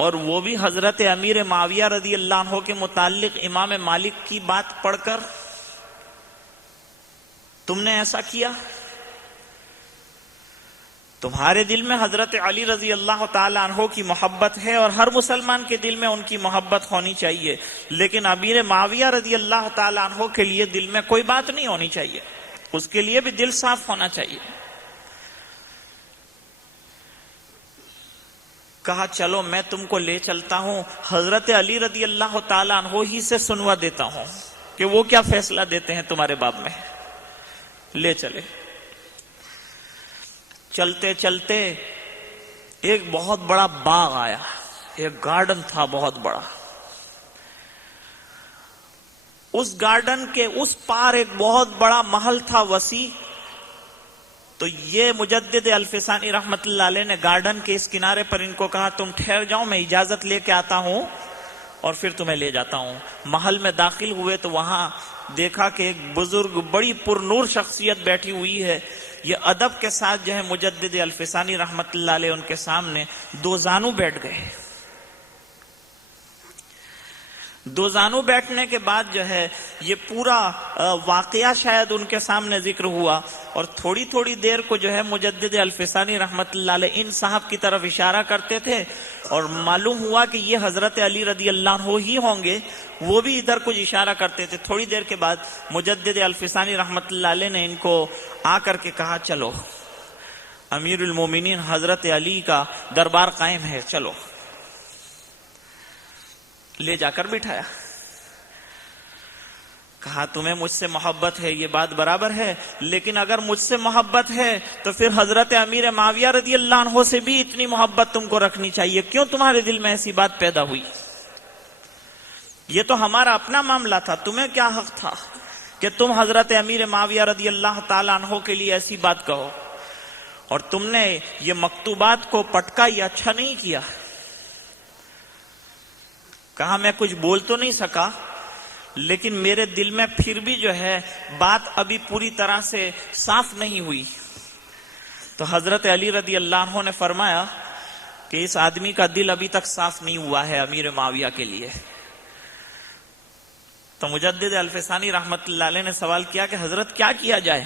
اور وہ بھی حضرت امیر معاویہ رضی اللہ عنہ کے متعلق امام مالک کی بات پڑھ کر تم نے ایسا کیا؟ تمہارے دل میں حضرت علی رضی اللہ تعالی عنہ کی محبت ہے اور ہر مسلمان کے دل میں ان کی محبت ہونی چاہیے، لیکن امیر معاویہ رضی اللہ تعالی عنہ کے لیے دل میں کوئی بات نہیں ہونی چاہیے، اس کے لیے بھی دل صاف ہونا چاہیے۔ کہا چلو میں تم کو لے چلتا ہوں، حضرت علی رضی اللہ تعالی عنہ ہی سے سنوا دیتا ہوں کہ وہ کیا فیصلہ دیتے ہیں تمہارے باب میں۔ لے چلے، چلتے چلتے ایک بہت بڑا باغ آیا، ایک گارڈن تھا بہت بڑا۔ اس گارڈن کے اس پار ایک بہت بڑا محل تھا وسیع۔ تو یہ مجدد الفسانی رحمت اللہ علیہ نے گارڈن کے اس کنارے پر ان کو کہا تم ٹھہر جاؤ، میں اجازت لے کے آتا ہوں اور پھر تمہیں لے جاتا ہوں۔ محل میں داخل ہوئے تو وہاں دیکھا کہ ایک بزرگ بڑی پر نور شخصیت بیٹھی ہوئی ہے۔ یہ ادب کے ساتھ جو ہے مجدد الفسانی رحمت اللہ علیہ ان کے سامنے دو زانو بیٹھ گئے۔ دو زانو بیٹھنے کے بعد جو ہے یہ پورا واقعہ شاید ان کے سامنے ذکر ہوا، اور تھوڑی تھوڑی دیر کو جو ہے مجدد الفسانی رحمت اللہ علیہ ان صاحب کی طرف اشارہ کرتے تھے، اور معلوم ہوا کہ یہ حضرت علی رضی اللہ عنہ ہی ہوں گے، وہ بھی ادھر کچھ اشارہ کرتے تھے۔ تھوڑی دیر کے بعد مجدد الفسانی رحمت اللہ علیہ نے ان کو آ کر کے کہا چلو امیر المومنین حضرت علی کا دربار قائم ہے، چلو۔ لے جا کر بٹھایا، کہا تمہیں مجھ سے محبت ہے یہ بات برابر ہے، لیکن اگر مجھ سے محبت ہے تو پھر حضرت امیر معاویہ رضی اللہ عنہ سے بھی اتنی محبت تم کو رکھنی چاہیے، کیوں تمہارے دل میں ایسی بات پیدا ہوئی؟ یہ تو ہمارا اپنا معاملہ تھا، تمہیں کیا حق تھا کہ تم حضرت امیر معاویہ رضی اللہ تعالی عنہ کے لیے ایسی بات کہو؟ اور تم نے یہ مکتوبات کو پٹکا، یہ اچھا نہیں کیا۔ کہا میں کچھ بول تو نہیں سکا، لیکن میرے دل میں پھر بھی جو ہے بات ابھی پوری طرح سے صاف نہیں ہوئی۔ تو حضرت علی رضی اللہ عنہ نے فرمایا کہ اس آدمی کا دل ابھی تک صاف نہیں ہوا ہے امیر معاویہ کے لیے۔ تو مجدد الفسانی رحمت اللہ علیہ نے سوال کیا کہ حضرت کیا کیا جائے؟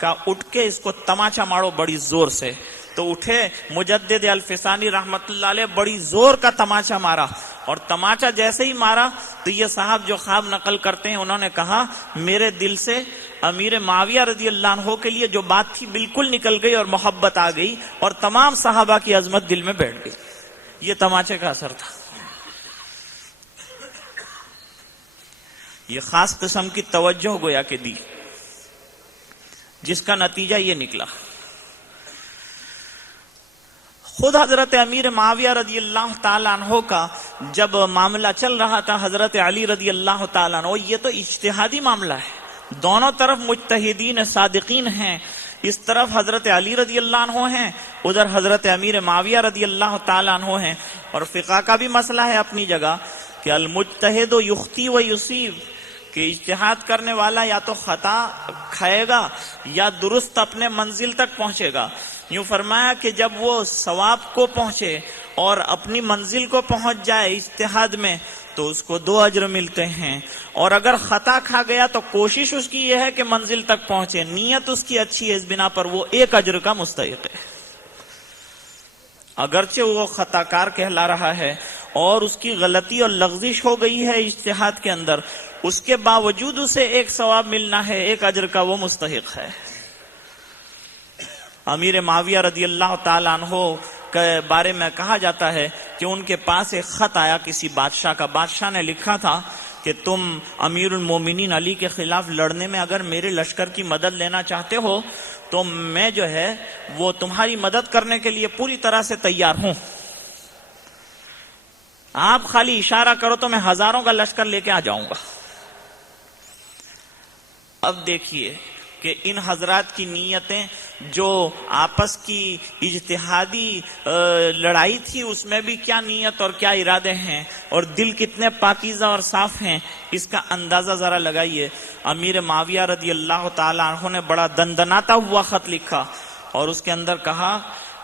کہا اٹھ کے اس کو تماچا مارو بڑی زور سے۔ تو اٹھے مجدد الفسانی رحمت اللہ علیہ، بڑی زور کا تماچا مارا، اور تماچا جیسے ہی مارا تو یہ صاحب جو خواب نقل کرتے ہیں انہوں نے کہا میرے دل سے امیر معاویہ رضی اللہ عنہ کے لیے جو بات تھی بالکل نکل گئی اور محبت آ گئی، اور تمام صحابہ کی عظمت دل میں بیٹھ گئی۔ یہ تماچے کا اثر تھا۔ یہ خاص قسم کی توجہ گویا کہ دی، جس کا نتیجہ یہ نکلا۔ خود حضرت امیر معاویہ رضی اللہ تعالیٰ عنہ کا جب معاملہ چل رہا تھا، حضرت علی رضی اللہ تعالیٰ عنہ، یہ تو اجتہادی معاملہ ہے، دونوں طرف مجتہدین صادقین ہیں، اس طرف حضرت علی رضی اللہ عنہ ہیں، ادھر حضرت امیر معاویہ رضی اللہ تعالیٰ عنہ ہیں۔ اور فقہ کا بھی مسئلہ ہے اپنی جگہ کہ المجتہد یخطی و یصیب، کہ اجتہاد کرنے والا یا تو خطا کھائے گا یا درست اپنے منزل تک پہنچے گا۔ یوں فرمایا کہ جب وہ ثواب کو پہنچے اور اپنی منزل کو پہنچ جائے اجتہاد میں تو اس کو 2 اجر ملتے ہیں، اور اگر خطا کھا گیا تو کوشش اس کی یہ ہے کہ منزل تک پہنچے، نیت اس کی اچھی ہے، اس بنا پر وہ 1 اجر کا مستحق ہے۔ اگرچہ وہ خطا کار کہلا رہا ہے اور اس کی غلطی اور لغزش ہو گئی ہے اجتہاد کے اندر، اس کے باوجود اسے 1 ثواب ملنا ہے، 1 اجر کا وہ مستحق ہے۔ امیر معاویہ رضی اللہ تعالیٰ عنہ کے بارے میں کہا جاتا ہے کہ ان کے پاس ایک خط آیا کسی بادشاہ کا۔ بادشاہ نے لکھا تھا کہ تم امیر المومنین علی کے خلاف لڑنے میں اگر میرے لشکر کی مدد لینا چاہتے ہو تو میں جو ہے وہ تمہاری مدد کرنے کے لیے پوری طرح سے تیار ہوں، آپ خالی اشارہ کرو تو میں ہزاروں کا لشکر لے کے آ جاؤں گا۔ اب دیکھیے کہ ان حضرات کی نیتیں جو آپس کی اجتہادی لڑائی تھی، اس میں بھی کیا نیت اور کیا ارادے ہیں، اور دل کتنے پاکیزہ اور صاف ہیں، اس کا اندازہ ذرا لگائیے۔ امیر معاویہ رضی اللہ تعالی عنہ نے بڑا دندناتا ہوا خط لکھا، اور اس کے اندر کہا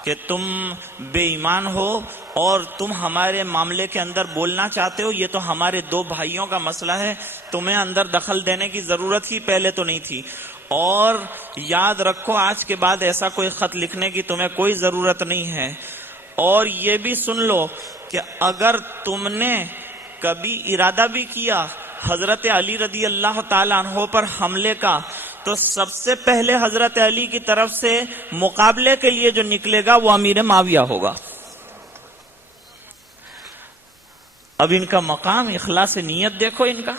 کہ تم بے ایمان ہو اور تم ہمارے معاملے کے اندر بولنا چاہتے ہو، یہ تو ہمارے دو بھائیوں کا مسئلہ ہے، تمہیں اندر دخل دینے کی ضرورت ہی پہلے تو نہیں تھی، اور یاد رکھو آج کے بعد ایسا کوئی خط لکھنے کی تمہیں کوئی ضرورت نہیں ہے، اور یہ بھی سن لو کہ اگر تم نے کبھی ارادہ بھی کیا حضرت علی رضی اللہ تعالیٰ عنہ پر حملے کا، تو سب سے پہلے حضرت علی کی طرف سے مقابلے کے لیے جو نکلے گا وہ امیر معاویہ ہوگا۔ اب ان کا مقام، اخلاص نیت دیکھو ان کا۔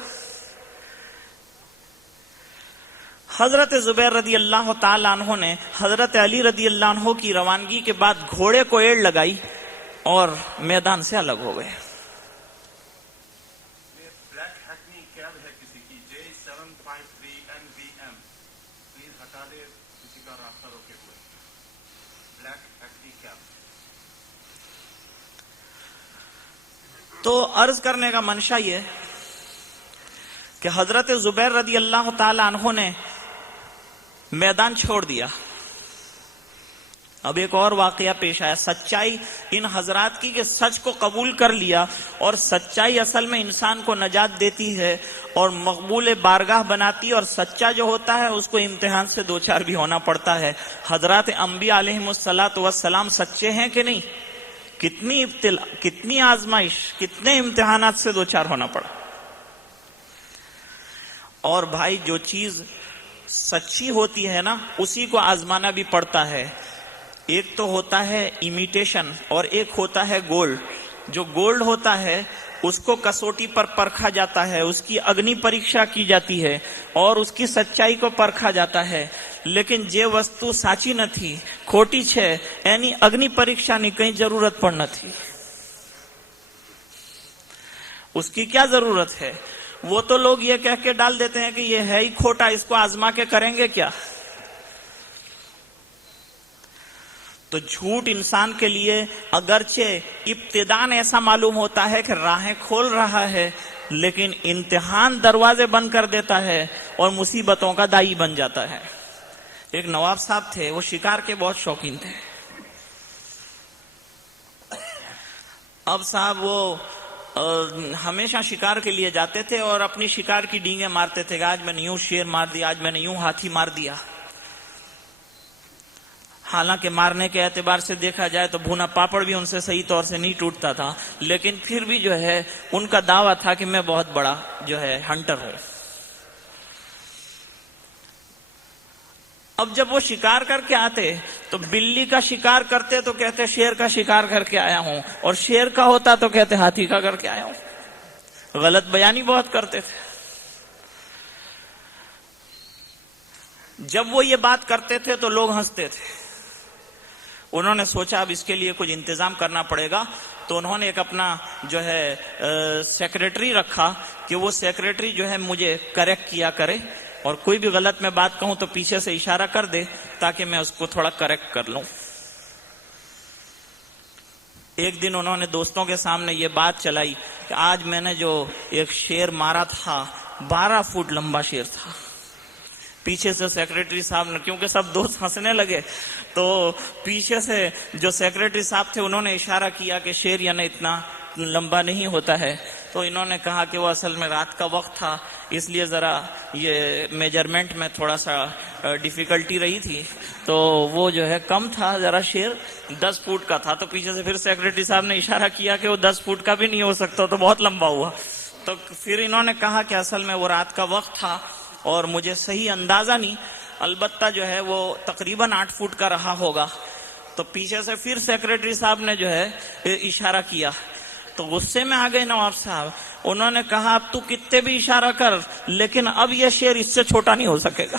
حضرت زبیر رضی اللہ تعالیٰ عنہ نے حضرت علی رضی اللہ عنہ کی روانگی کے بعد گھوڑے کو ایڑ لگائی اور میدان سے الگ ہو گئے۔ تو عرض کرنے کا منشا یہ کہ حضرت زبیر رضی اللہ تعالی عنہ نے میدان چھوڑ دیا۔ اب ایک اور واقعہ پیش آیا، سچائی ان حضرات کی کہ سچ کو قبول کر لیا، اور سچائی اصل میں انسان کو نجات دیتی ہے اور مقبول بارگاہ بناتی ہے، اور سچا جو ہوتا ہے اس کو امتحان سے دو چار بھی ہونا پڑتا ہے۔ حضرات انبیاء علیہم الصلاۃ والسلام سچے ہیں کہ نہیں؟ کتنی ابتلا، کتنی آزمائش، کتنے امتحانات سے دو چار ہونا پڑا۔ اور بھائی جو چیز سچی ہوتی ہے نا اسی کو آزمانا بھی پڑتا ہے۔ ایک تو ہوتا ہے امیٹیشن اور ایک ہوتا ہے گولڈ۔ جو گولڈ ہوتا ہے اس کو کسوٹی پر پرکھا جاتا ہے، اس کی اگنی پریکشا کی جاتی ہے اور اس کی سچائی کو پرکھا جاتا ہے، لیکن جے وستو ساچی نہ تھی، کھوٹی چھے، یعنی اگنی پریکشا نہیں، کہیں ضرورت پڑ نہ تھی، اس کی کیا ضرورت ہے؟ وہ تو لوگ یہ کہہ کے ڈال دیتے ہیں کہ یہ ہے ہی کھوٹا، اس کو آزما کے کریں گے کیا؟ تو جھوٹ انسان کے لیے اگرچہ ابتداءً ایسا معلوم ہوتا ہے کہ راہیں کھول رہا ہے، لیکن امتحان دروازے بند کر دیتا ہے اور مصیبتوں کا دائی بن جاتا ہے۔ ایک نواب صاحب تھے، وہ شکار کے بہت شوقین تھے۔ اب صاحب وہ ہمیشہ شکار کے لیے جاتے تھے اور اپنی شکار کی ڈینگیں مارتے تھے کہ آج میں نے یوں شیر مار دیا، آج میں نے یوں ہاتھی مار دیا۔ حالانکہ مارنے کے اعتبار سے دیکھا جائے تو بھونا پاپڑ بھی ان سے صحیح طور سے نہیں ٹوٹتا تھا، لیکن پھر بھی جو ہے ان کا دعویٰ تھا کہ میں بہت بڑا جو ہے ہنٹر ہوں۔ اب جب وہ شکار کر کے آتے تو بلی کا شکار کرتے تو کہتے شیر کا شکار کر کے آیا ہوں، اور شیر کا ہوتا تو کہتے ہاتھی کا کر کے آیا ہوں۔ غلط بیانی بہت کرتے تھے۔ جب وہ یہ بات کرتے تھے تو لوگ ہنستے تھے۔ انہوں نے سوچا اب اس کے لیے کچھ انتظام کرنا پڑے گا، تو انہوں نے ایک اپنا جو ہے سیکریٹری رکھا کہ وہ سیکریٹری جو ہے مجھے کریکٹ کیا کرے، اور کوئی بھی غلط میں بات کہوں تو پیچھے سے اشارہ کر دے تاکہ میں اس کو تھوڑا کریکٹ کر لوں۔ ایک دن انہوں نے دوستوں کے سامنے یہ بات چلائی کہ آج میں نے جو ایک شیر مارا تھا 12 فٹ لمبا شیر تھا۔ پیچھے سے سیکریٹری صاحب نے، کیونکہ سب دوست ہنسنے لگے، تو پیچھے سے جو سیکریٹری صاحب تھے انہوں نے اشارہ کیا کہ شیر یعنی اتنا لمبا نہیں ہوتا ہے، تو انہوں نے کہا کہ وہ اصل میں رات کا وقت تھا، اس لیے ذرا یہ میجرمنٹ میں تھوڑا سا ڈیفیکلٹی رہی تھی، تو وہ جو ہے کم تھا ذرا، شیر 10 فٹ کا تھا۔ تو پیچھے سے پھر سیکریٹری صاحب نے اشارہ کیا کہ وہ 10 فٹ کا بھی نہیں ہو سکتا، تو بہت لمبا ہوا۔ تو پھر انہوں نے کہا کہ اصل میں وہ رات کا وقت تھا اور مجھے صحیح اندازہ نہیں، البتہ جو ہے وہ تقریباً 8 فٹ کا رہا ہوگا۔ تو پیچھے سے پھر سیکریٹری صاحب نے جو ہے اشارہ کیا، تو غصے میں آ گئے نواب صاحب۔ انہوں نے کہا اب تو کتنے بھی اشارہ کر، لیکن اب یہ شیر اس سے چھوٹا نہیں ہو سکے گا۔